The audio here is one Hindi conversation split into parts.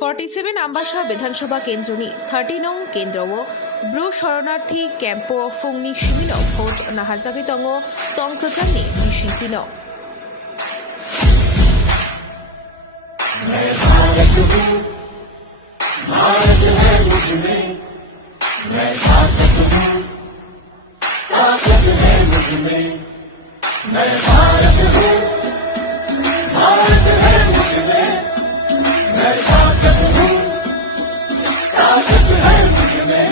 47 आम्बासा विधानसभा केन्द्रनि 30 नं केन्द्र ब्रु शरणार्थी कैम्प फुंनि शिमिनो भोट नाहारजागि दङ तंखजानि बिसितिनो भारत है मुझमें, मैं ताकत हूँ, ताकत है मुझमें, मैं भारत हूँ, भारत है मुझमें, मैं ताकत हूँ, ताकत है मुझमें।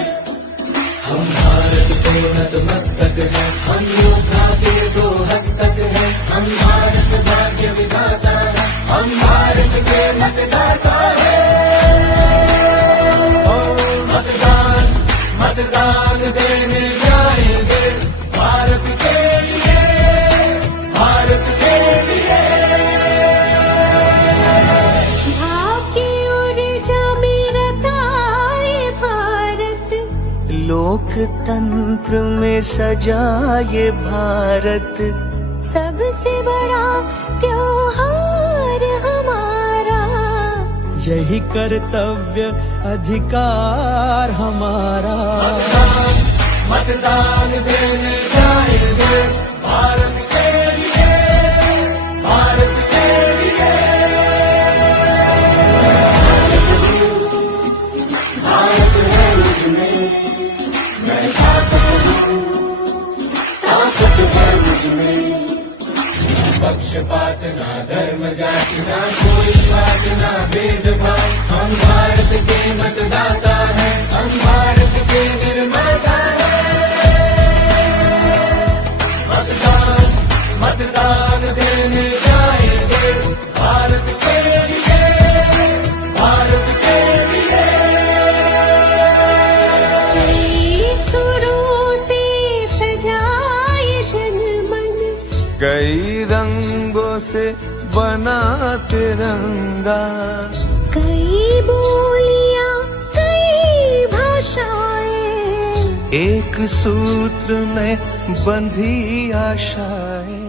हम भारत के नतमस्तक हैं, हम योद्धा के दो हस्तक हैं, हम भारत भाग्य विधाता है, हम भारत के मतदाता है। मतदान देने जाएंगे भारत के लिए, भारत के लिए। भाग्य ऊर्जा में रताए भारत, लोकतंत्र में सजाए भारत, सबसे बड़ा त्योहार हमारा, यही कर्तव्य अधिकार हमारा। मतदान देने जाएंगे भारत के लिए, भारत के लिए। भारत है मुझमें, मैं ताकत हूँ, ताकत है मुझमें। पक्षपात ना धर्म जाति ना कोई बात ना भेदभाव, हम भारत के मतदाता हैं, हम भारत के निर्माता हैं। मतदान मतदान देने जाएंगे भारत के लिए, भारत के लिए। कई सुरों से सजाए जनमन, कई रंगों से बना तिरंगा, कई बोलियां कई भाषाएं, एक सूत्र में बंधी आशाएं।